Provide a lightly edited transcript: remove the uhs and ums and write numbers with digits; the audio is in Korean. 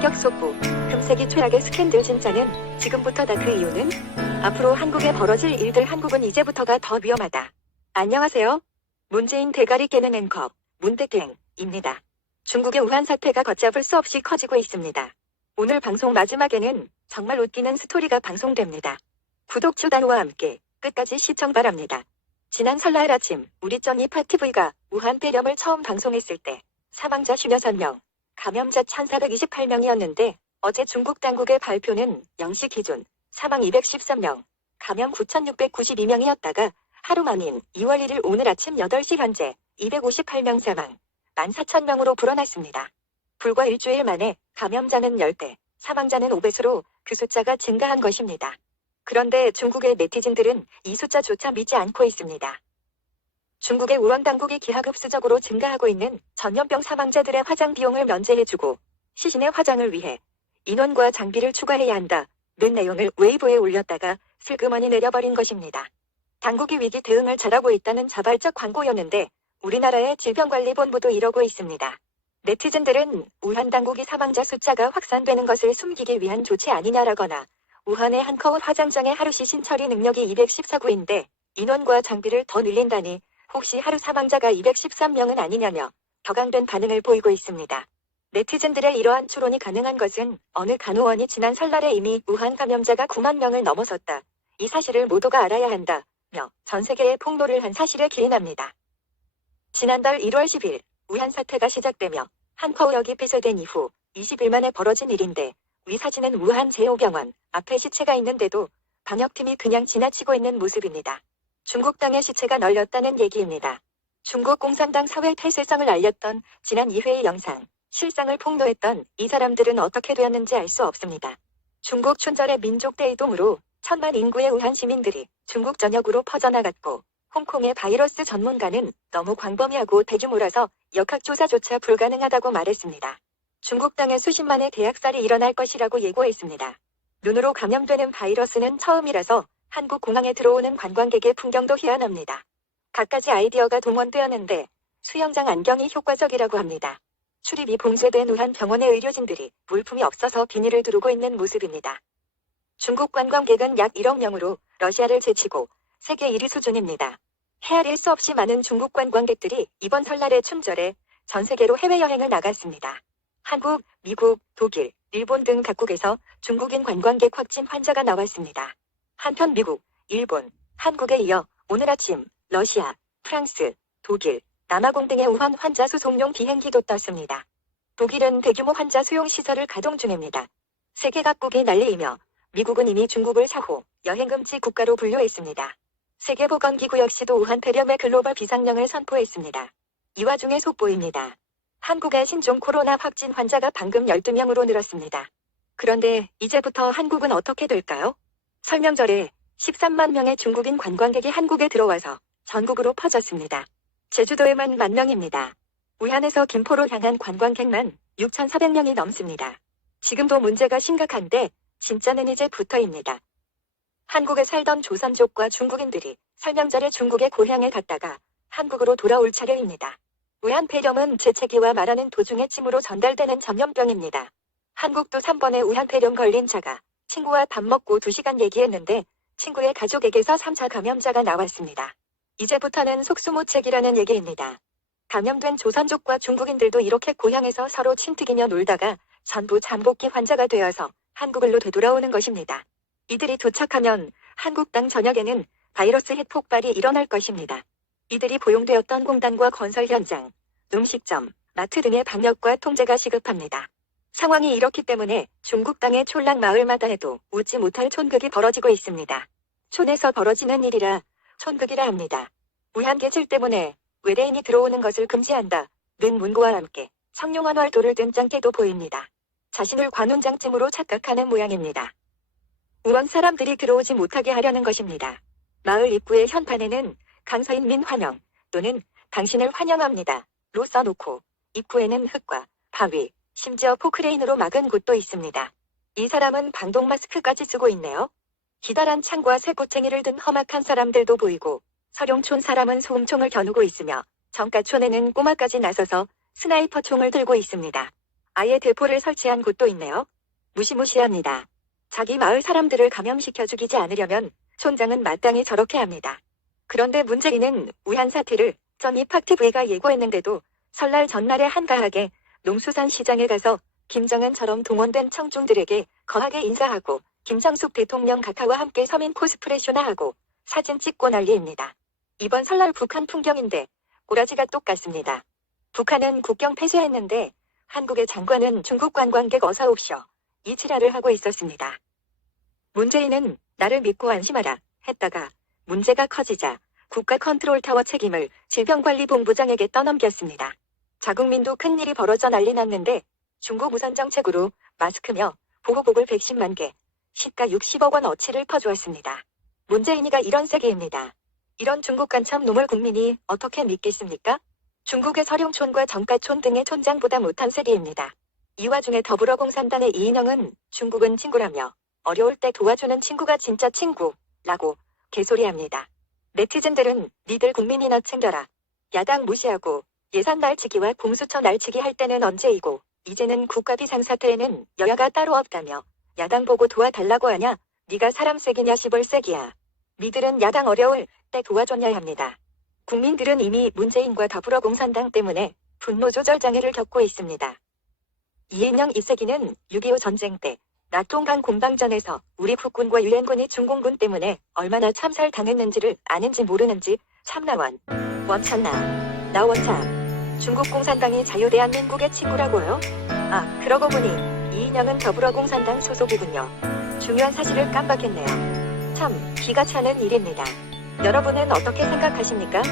충격 속보. 금세기 최악의 스캔들 진짜는 지금부터다. 그 이유는 앞으로 한국에 벌어질 일들. 한국은 이제부터가 더 위험하다. 안녕하세요. 문재인 대가리 깨는 앵커 문대갱입니다. 중국의 우한 사태가 걷잡을 수 없이 커지고 있습니다. 오늘 방송 마지막에는 정말 웃기는 스토리가 방송됩니다. 구독 추단과 함께 끝까지 시청 바랍니다. 지난 설날 아침 우리 쩌니 파티V가 우한 폐렴을 처음 방송했을 때 사망자 56명, 감염자 1428명이었는데 어제 중국 당국의 발표는 0시 기준 사망 213명, 감염 9692명이었다가 하루 만인 2월 1일 오늘 아침 8시 현재 258명 사망, 14,000명으로 불어났습니다. 불과 일주일 만에 감염자는 10배, 사망자는 5배수로 그 숫자가 증가한 것입니다. 그런데 중국의 네티즌들은 이 숫자조차 믿지 않고 있습니다. 중국의 우원 당국이 기하급수적으로 증가하고 있는 전염병 사망자들의 화장 비용을 면제해주고 시신의 화장을 위해 인원과 장비를 추가해야 한다는 내용을 웨이보에 올렸다가 슬그머니 내려버린 것입니다. 당국이 위기 대응을 잘하고 있다는 자발적 광고였는데 우리나라의 질병관리본부도 이러고 있습니다. 네티즌들은 우한 당국이 사망자 숫자가 확산되는 것을 숨기기 위한 조치 아니냐라거나 우한의 한커울 화장장의 하루 시신 처리 능력이 214구인데 인원과 장비를 더 늘린다니 혹시 하루 사망자가 213명은 아니냐며 격앙된 반응을 보이고 있습니다. 네티즌들의 이러한 추론이 가능한 것은 어느 간호원이 지난 설날에 이미 우한 감염자가 9만 명을 넘어섰다. 이 사실을 모두가 알아야 한다며 전 세계에 폭로를 한 사실에 기인합니다. 지난달 1월 10일 우한 사태가 시작되며 한커울역이 폐쇄된 이후 20일 만에 벌어진 일인데 위 사진은 우한 제5병원 앞에 시체가 있는데도 방역팀이 그냥 지나치고 있는 모습입니다. 중국 땅에 시체가 널렸다는 얘기입니다. 중국 공산당 사회 폐쇄성을 알렸던 지난 2회의 영상, 실상을 폭로했던 이 사람들은 어떻게 되었는지 알 수 없습니다. 중국 춘절의 민족 대이동으로 1,000만 인구의 우한 시민들이 중국 전역으로 퍼져나갔고 홍콩의 바이러스 전문가는 너무 광범위하고 대규모라서 역학조사조차 불가능하다고 말했습니다. 중국 땅에 수십만의 대학살이 일어날 것이라고 예고했습니다. 눈으로 감염되는 바이러스는 처음이라서 한국 공항에 들어오는 관광객의 풍경도 희한합니다. 갖가지 아이디어가 동원되었는데 수영장 안경이 효과적이라고 합니다. 출입이 봉쇄된 우한 병원의 의료진들이 물품이 없어서 비닐을 두르고 있는 모습입니다. 중국 관광객은 약 1억 명으로 러시아를 제치고 세계 1위 수준입니다. 헤아릴 수 없이 많은 중국 관광객들이 이번 설날의 춘절에 전 세계로 해외여행을 나갔습니다. 한국, 미국, 독일, 일본 등 각국에서 중국인 관광객 확진 환자가 나왔습니다. 한편 미국, 일본, 한국에 이어 오늘 아침 러시아, 프랑스, 독일, 남아공 등의 우한 환자 수송용 비행기도 떴습니다. 독일은 대규모 환자 수용 시설을 가동 중입니다. 세계 각국이 난리이며 미국은 이미 중국을 사호, 여행금지 국가로 분류했습니다. 세계보건기구 역시도 우한 폐렴의 글로벌 비상령을 선포했습니다. 이 와중에 속보입니다. 한국의 신종 코로나 확진 환자가 방금 12명으로 늘었습니다. 그런데 이제부터 한국은 어떻게 될까요? 설명절에 13만 명의 중국인 관광객이 한국에 들어와서 전국으로 퍼졌습니다. 제주도에만 10,000명입니다. 우한에서 김포로 향한 관광객만 6,400명이 넘습니다. 지금도 문제가 심각한데 진짜는 이제부터입니다. 한국에 살던 조선족과 중국인들이 설명절에 중국의 고향에 갔다가 한국으로 돌아올 차례입니다. 우한 폐렴은 재채기와 말하는 도중에 침으로 전달되는 전염병입니다. 한국도 3번에 우한 폐렴 걸린 자가 친구와 밥 먹고 2시간 얘기했는데 친구의 가족에게서 3차 감염자가 나왔습니다. 이제부터는 속수무책이라는 얘기입니다. 감염된 조선족과 중국인들도 이렇게 고향에서 서로 침튀기며 놀다가 전부 잠복기 환자가 되어서 한국을로 되돌아오는 것입니다. 이들이 도착하면 한국 땅 전역에는 바이러스 핵폭발이 일어날 것입니다. 이들이 포용되었던 공단과 건설 현장, 음식점, 마트 등의 방역과 통제가 시급합니다. 상황이 이렇기 때문에 중국 땅의 촌락 마을마다 해도 웃지 못할 촌극이 벌어지고 있습니다. 촌에서 벌어지는 일이라 촌극이라 합니다. 우한 계절 때문에 외래인이 들어오는 것을 금지한다는 문구와 함께 청룡한 활도를 든 짱깨도 보입니다. 자신을 관운장쯤으로 착각하는 모양입니다. 우원 사람들이 들어오지 못하게 하려는 것입니다. 마을 입구의 현판에는 강서인민 환영 또는 당신을 환영합니다 로 써놓고 입구에는 흙과 바위, 심지어 포크레인으로 막은 곳도 있습니다. 이 사람은 방독 마스크까지 쓰고 있네요. 기다란 창과 쇠꼬챙이를 든 험악한 사람들도 보이고 서룡촌 사람은 소음총을 겨누고 있으며 정가촌에는 꼬마까지 나서서 스나이퍼 총을 들고 있습니다. 아예 대포를 설치한 곳도 있네요. 무시무시합니다. 자기 마을 사람들을 감염시켜 죽이지 않으려면 촌장은 마땅히 저렇게 합니다. 그런데 문제는 우한 사태를 전 이팍티브이가 예고했는데도 설날 전날에 한가하게 농수산시장에 가서 김정은처럼 동원된 청중들에게 거하게 인사하고 김정숙 대통령 각하와 함께 서민 코스프레 쇼나 하고 사진 찍고 난리입니다. 이번 설날 북한 풍경인데 꼬라지가 똑같습니다. 북한은 국경 폐쇄했는데 한국의 장관은 중국 관광객 어서 옵쇼 이 지랄을 하고 있었습니다. 문재인은 나를 믿고 안심하라 했다가 문제가 커지자 국가 컨트롤타워 책임을 질병관리본부장에게 떠넘겼습니다. 자국민도 큰일이 벌어져 난리 났는데 중국 우선 정책으로 마스크며 보호복을 110만 개, 시가 60억 원 어치를 퍼주었습니다. 문재인이가 이런 세계입니다. 이런 중국 간참 놈을 국민이 어떻게 믿겠습니까? 중국의 서룡촌과 정가촌 등의 촌장보다 못한 세계입니다. 이 와중에 더불어공산당의 이인영은 중국은 친구라며 어려울 때 도와주는 친구가 진짜 친구라고 개소리합니다. 네티즌들은 니들 국민이나 챙겨라. 야당 무시하고 예산 날치기와 공수처 날치기 할 때는 언제이고 이제는 국가 비상사태에는 여야가 따로 없다며 야당 보고 도와달라고 하냐? 네가 사람 세기냐 시벌세기야. 니들은 야당 어려울 때 도와줬냐 합니다. 국민들은 이미 문재인과 더불어공산당 때문에 분노 조절 장애를 겪고 있습니다. 이인영 이세기는 6.25 전쟁 때 낙동강 공방전에서 우리 국군과 유엔군이 중공군 때문에 얼마나 참살 당했는지를 아는지 모르는지 참나원 원참나 나 원참 중국 공산당이 자유대한민국의 친구라고요? 아 그러고 보니 이인영은 더불어공산당 소속이군요. 중요한 사실을 깜빡했네요. 참 기가 차는 일입니다. 여러분은 어떻게 생각하십니까?